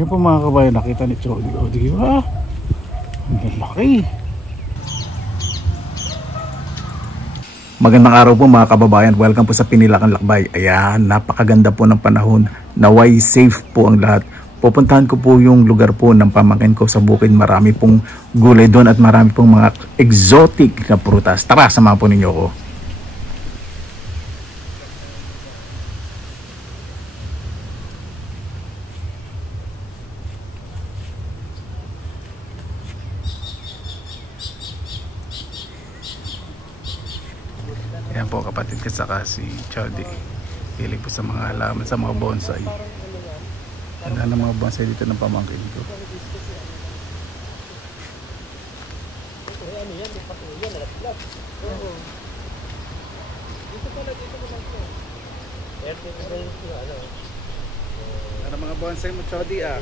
Ayun po mga kabayan, nakita ni Chody. O di ba? Ang laki. Magandang araw po mga kababayan. Welcome po sa Pinilakan Lakbay. Ayan, napakaganda po ng panahon. Naway safe po ang lahat. Pupuntahan ko po yung lugar po ng pamangkin ko sa bukid. Marami pong gulay doon at marami pong mga exotic na prutas. Tara, samahan po ninyo ko. Ayan po kapatid ko saka si Chody. Hilig po sa mga halaman, sa mga bonsai. Ganda ng mga bonsai dito ng pamangkin ko. Ano mga bonsai mo, Chody ah?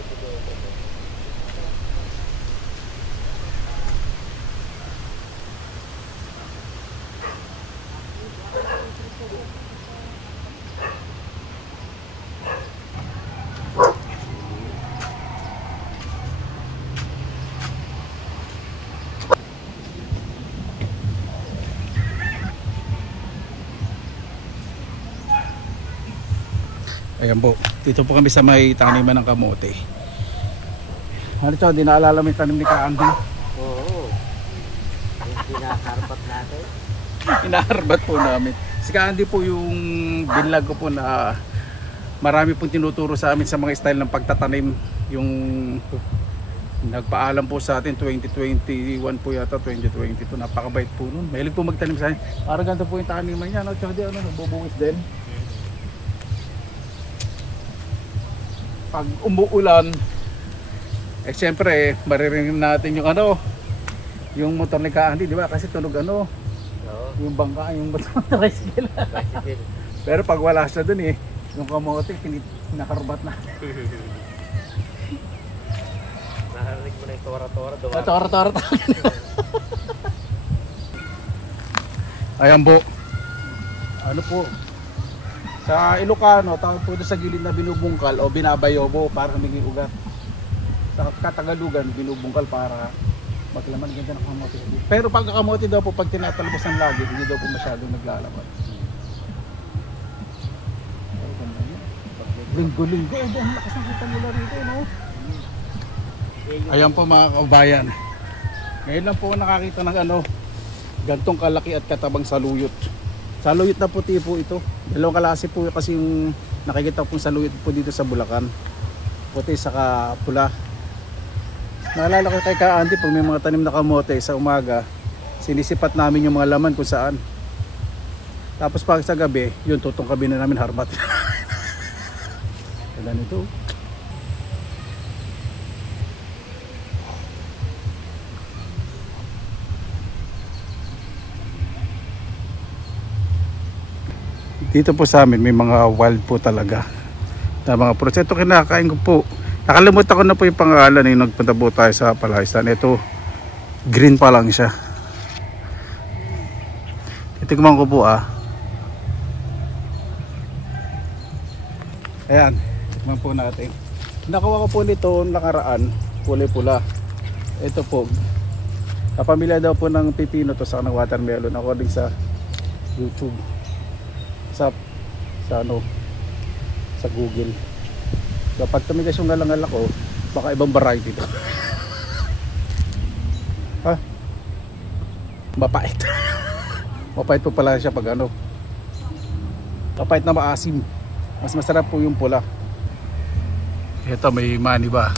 Ayan po, dito po kami sa may taniman ng kamote. Ano Chody, naalala mo yung tanim ni Kaandy? Oo. Yung pinaharbat natin. Inaharbat po namin. Si Kaandy po yung binlag ko po na marami pong tinuturo sa amin sa mga style ng pagtatanim. Yung nagpaalam po sa atin 2021 po yata, 2022. Napakabait po nun. Mahilig po magtanim sa akin. Parang ganito po yung taniman niya. No? Chody, ano, nagbubuwis din. Pag umuulan, eh syempre maririnig natin yung ano, yung motor ni Kaandy, di ba? Kasi tunog ano, yung bangka, yung motor ng tricycle. Pero pag wala siya dun eh, yung kamote, nakarbat na. Naharinig mo na yung tora-tora. Tora-tora. Ayan po. Ano po? Sa Ilocano, tawag po ito sa gilid na binubungkal o binabayobo para humingi ugat. Sa Katagalugan, binubungkal para maglaman. Ganda ng kamote. Pero pag kamote daw po, pag tinatalabas ng lagi, hindi daw po masyadong naglalaman. Linggo-linggo, ang lakas ng kita nila rito, no? Ayan po mga kabayan. Ngayon lang po nakakita ng ano, gantong kalaki at katabang saluyot. Saluyot na puti po ito. Dalawang kalasi po kasi yung nakikita pong saluyot po dito sa Bulacan. Puti saka pula. Naalala ko kay Kaandy, pag may mga tanim na kamote sa umaga, sinisipat namin yung mga laman kung saan. Tapos pag sa gabi, yun tutungkabi na namin harbat. Ganda nito. Dito po sa amin may mga wild po talaga na mga fruits. Ito kinakain ko po. Nakalimutan ko na po yung pangalan yung nagpunta po tayo sa Palaistan. Ito green pa lang siya. Titikman ko po ah. Ayan, tikman po natin. Nakuha ko po nito nakaraan, kulay pula. Ito po, kapamilya daw po ng pipino to sa watermelon according sa YouTube. Sa ano, sa Google. So pag tumigas yung ngalangal ako, baka ibang variety ito. Ha? Mapait. Mapait po pala siya pag ano. Mapait na maasim. Mas masarap po yung pula. Ito may mani ba?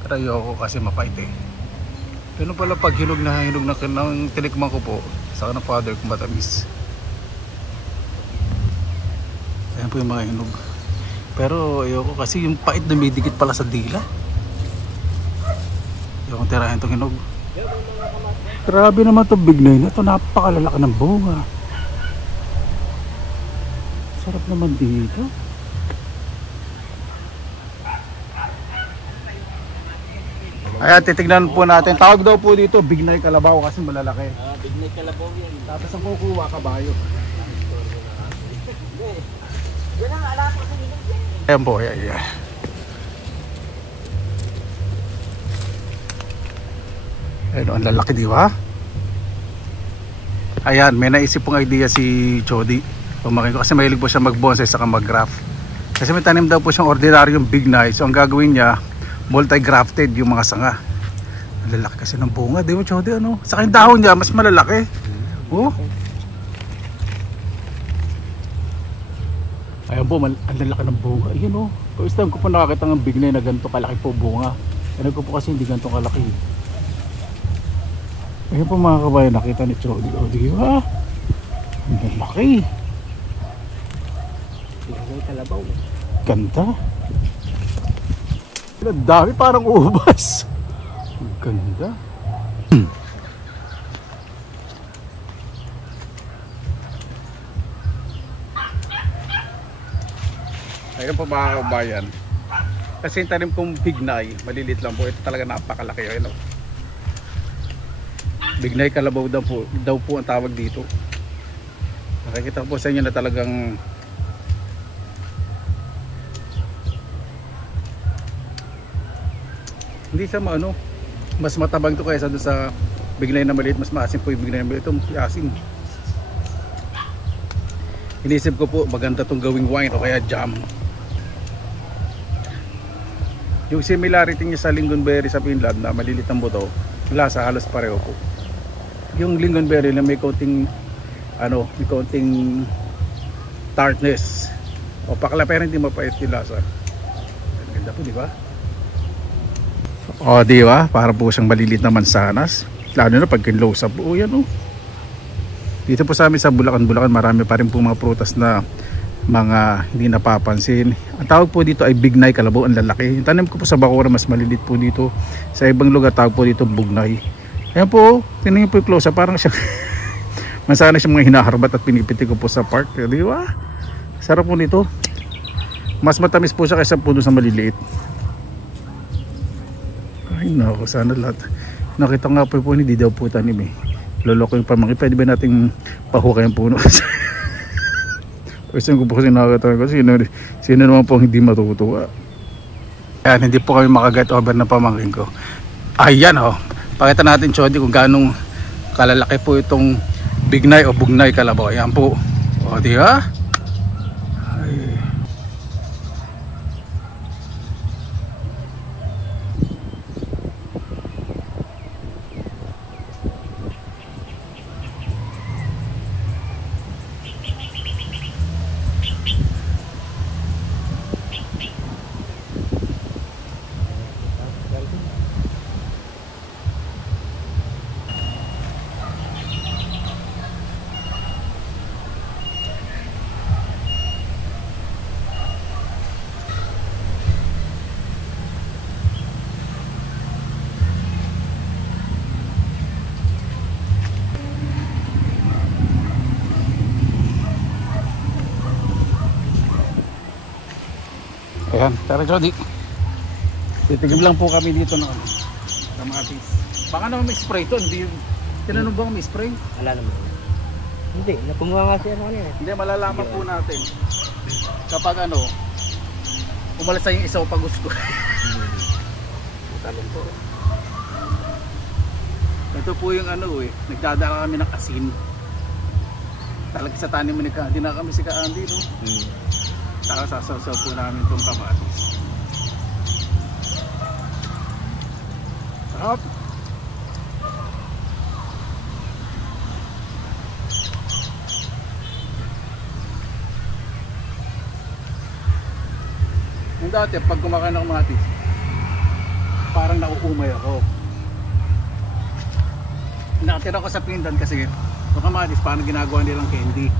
Pero ayoko kasi mapait eh. Pero pala pag hinog na ng tinikman ko po, sa ng father ko matamis. Ayan po yung mga hinog. Pero ayoko kasi yung pait na may dikit pala sa dila. Ayoko tirahin itong hinog. Grabe naman ito bignay na ito. Napakalalaki ng bunga. Sarap naman dito. Ayan, titignan po natin. Tawag daw po dito bignay kalabaw kasi malalaki. Bignay kalabaw yan. Tapos ang kukuha kabayo. Yan ang alap ko sa hinog yan. Ayan po, ayan, ayan. Ayun, ang lalaki, di ba? Ayan, may naisip pong idea si Chody. Pumakin ko kasi mahilig po siya mag-bonsai saka mag-graft. Kasi may tanim daw po siyang ordinaryong bignay. So ang gagawin niya, multi-grafted yung mga sanga. Ang lalaki kasi ng bunga, di ba Chody? Ano? Saka yung dahon niya, mas malalaki. Oh. Ayan po, ang lalaki ng bunga. Ayan oh. First time ko po nakakita ng bignay na ganito kalaki po bunga. Ano ko po kasi hindi ganito kalaki. Ayan po mga kabayan, nakita ni Chody. O di ba? Ang lalaki. May kalabaw. Ganda. Ang dami, parang ubas. Ang ganda. Ayan po mga kabayan. Kasi yung tanim kong bignay, malilit lang po. Ito talaga napakalaki. Ayan o. Bignay kalabaw daw po ang tawag dito. Nakikita ko po sa inyo na talagang hindi siya mas matabang to kaysa doon sa bignay na maliit. Mas maasim po yung bignay na maliit. Itong asim. Inisip ko po maganda tong gawing wine o kaya jam. Yung similarity niya sa lingonberry sa Finland na malilit ang buto, lasa halos pareho po. Yung lingonberry na may konting tartness o pakla pero hindi mapait yung lasa. Ganda po, di ba? O, di ba? Para po siyang malilit na mansanas. Lalo na pag kinlosa po. O, yan o. Dito po sa amin sa Bulacan, marami pa rin po mga prutas na mga hindi napapansin. Ang tawag po dito ay bignay kalabaw, ang lalaki. Yung tanim ko po sa Bacoor, mas malilit po dito. Sa ibang lugar tawag po dito bugnay. Ayan po, tingnan niyo po yung close up, parang siya masana siya mga hinaharbat at pinipiti ko po sa park. Di ba? Sarap po nito. Mas matamis po siya kaysa po sa maliliit. Ay naku, sana lahat. Nakita nga po hindi daw po tanim eh. Loloko yung pamangkin. Pwede ba nating pahukay ang puno? Kasi ko po kasi nakakatawa ko. Sino naman po hindi matutuwa. Ayan, hindi po kami makaget over na pamangkin ko. Ayan o. Pakita natin Chody kung ganong kalalaki po itong bignay o bugnay kalabaw. Ayan po. O di ba? Ayan, tara Chody. Titigim lang po kami dito ng kamatis. Baka naman may spray to, hindi yun. Tinanong ba kung may spray? Wala naman. Hindi, napunga nga siya kanina. Hindi, malalaman po natin kapag umalas na yung isaw pag gusto. Talong po. Ito po yung nagdadala kami ng asin. Talaga sa tanim ni Ka, hindi na kami si Ka Andy, no? Tapos sasaw po namin itong kamatis. Sarap! Yung dati, pag kumakain ng kamatis, parang nauumay ako. Nakatira ko sa Finland kasi yung kamatis, parang ginagawa nilang candy.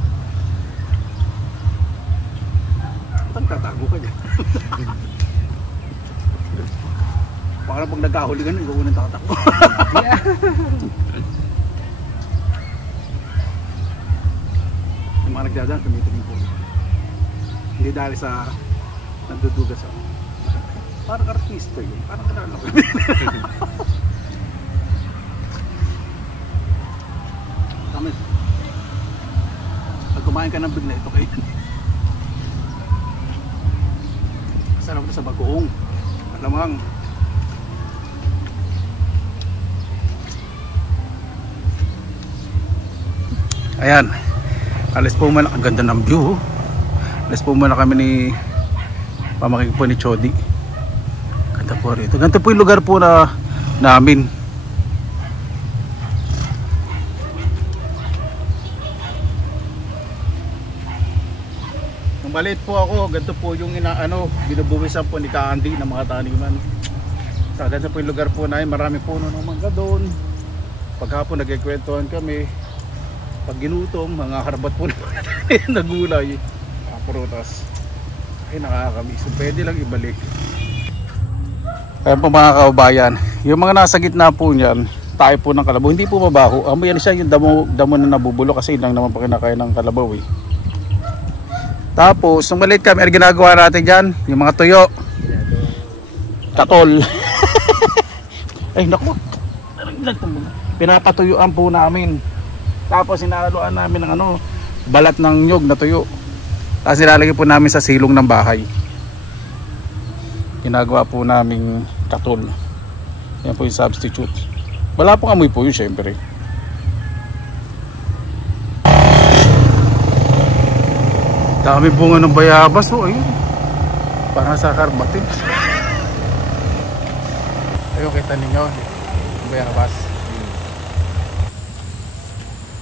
Tatago ka dyan. Parang pag nagkahuli ka nun, ikaw unang tatago. Yung mga nagdadaan, tumitingin po. Hindi dahil sa nagdudugas ako. Parang artista yun. Parang kilala ko. Kami. Pag kumain ka ng bigla, ito kayo. Sarap na sa bagoong. Alamang. Ayan. Alis po muna. Ang ganda ng view. Alis po muna kami ni pamangkin po ni Chody. Ganda po rito. Ganito po yung lugar po na namin. Nung maliit po ako, ganito po yung binubuwisan po ni Kaandi ng mga taniman. Ganda po yung lugar po namin. Marami puno ng mangga doon. Paghapon nagkikwentuhan kami. Pag ginutom, mga harbat po na gulay, prutas. Ay, nakakamiss. So, pwede lang ibalik. Kaya po mga kababayan, yung mga nasa gitna po niyan, tayo po ng kalabaw, hindi po mabaho. Yan siya yung damo na nabubulo kasi lang naman pa kinakain ng kalabaw eh. Tapos, nung maliit kami, ginagawa natin dyan, yung mga tuyo. Katol. Ay, naku. Pinapatuyuan po namin. Tapos sinaluan namin ng balat ng nyog na tuyo. Tapos nilalagay po namin sa silong ng bahay. Ginagawa po namin katol. Yan po yung substitute. Wala pong amoy po yun syempre. Dami bunga ng bayabas oh, ayun. Parang sa karbatin. Ayun, kita ninyo bayabas.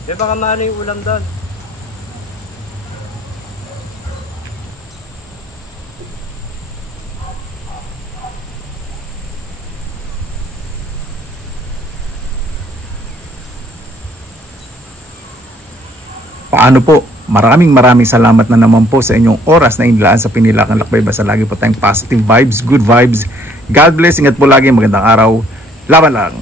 Di baka maano yung ulam doon? Paano po? Maraming salamat na naman po sa inyong oras na inilaan sa Pinilakan Lakbay. Basta lagi po tayong positive vibes, good vibes. God bless, ingat po lagi, magandang araw. Laban lang!